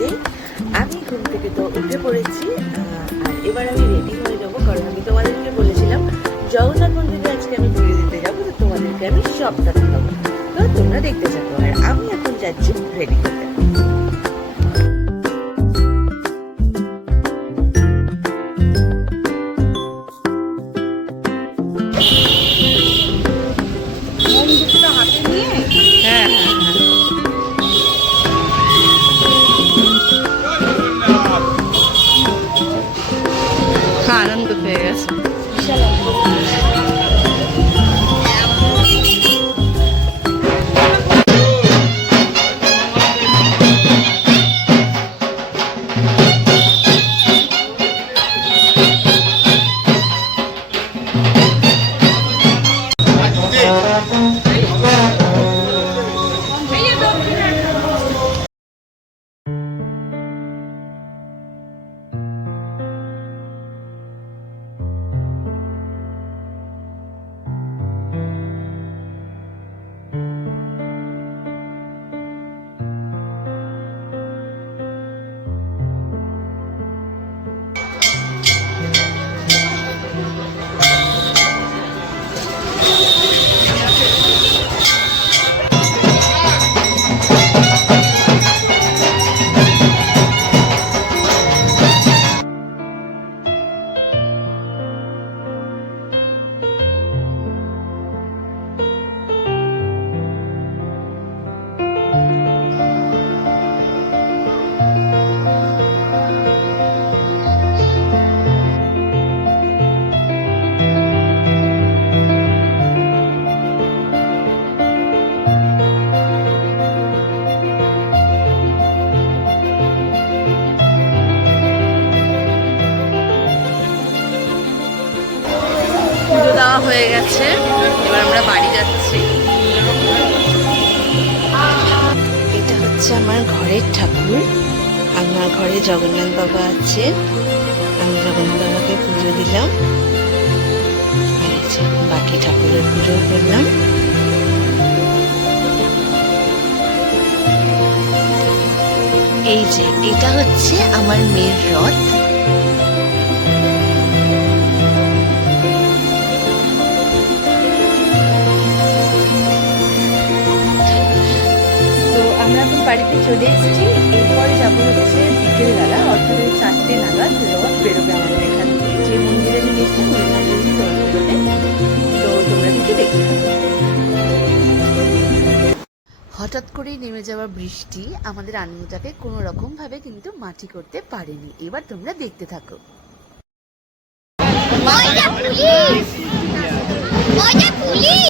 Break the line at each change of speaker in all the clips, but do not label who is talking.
সবাইকে আমি ঘুম থেকে তো উঠে পড়েছি আর এবার আমি রেডি হয়ে যাব কারণ আমি তোমাদেরকে বলেছিলাম, জগন্নাথ মন্দিরে আজকে আমি ঘুরে দিতে যাব, তো তোমাদেরকে আমি সবটা দেখাবো। তো তোমরা দেখতে যাব আর আমি এখন যাচ্ছি রেডি করতে। হচ্ছে আমার ঘরের ঠাকুর, আমার ঘরে জগন্নাথ বাবা আছে, আমি জগন্নাথ বাবাকে পুজো দিলাম। বাকি ঠাকুরের পুজো করলাম। এই যে, এটা হচ্ছে আমার মেয়ের রথ। বাড়িতে চলে এসেছি। এরপরে যাব হচ্ছে বিকেলবেলা অর্থাৎ ওই চারটে নাগাদ রথ বেরোবে আমাদের এখান থেকে। যে মন্দিরে ওই রথ বেরোবে। তো তোমরা কিন্তু দেখতে হঠাৎ করেই নেমে যাওয়া বৃষ্টি আমাদের আনন্দটাকে কোনো রকম ভাবে কিন্তু মাটি করতে পারেনি। এবার তোমরা দেখতে থাকো।
এই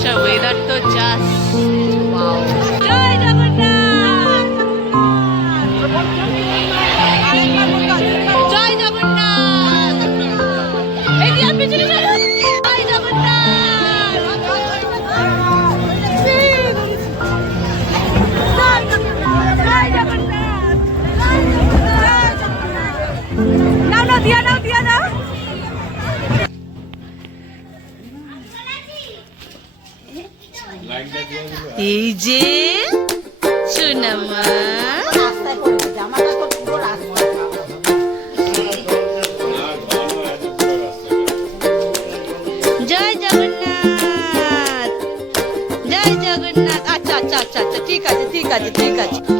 আকাশটা ওয়েদার তো জাস্ট ওয়াও এই যে, সোনামা। জয় জগন্নাথ। জয় জগন্নাথ। আচ্ছা আচ্ছা আচ্ছা আচ্ছা ঠিক আছে ঠিক আছে ঠিক আছে।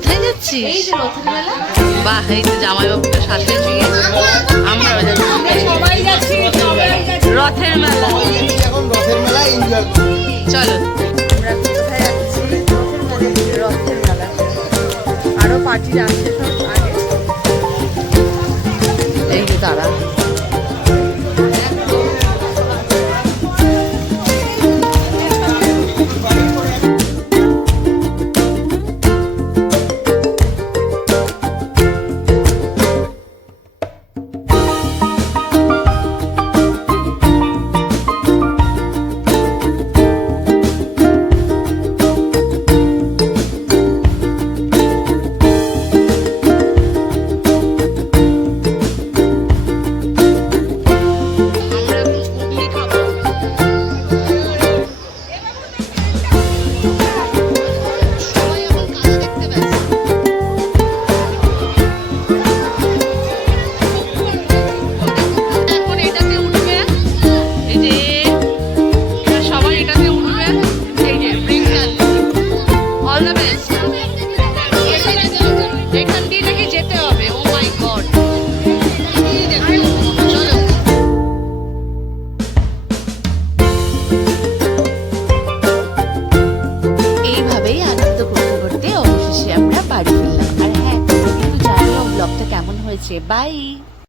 কোথায় যাচ্ছিস? বাহ এই জামাই বাবুকে সাথে নিয়ে আমরা রথের মেলা চলো
আরও পার্টি আসছে সব আগে।
এই তারা।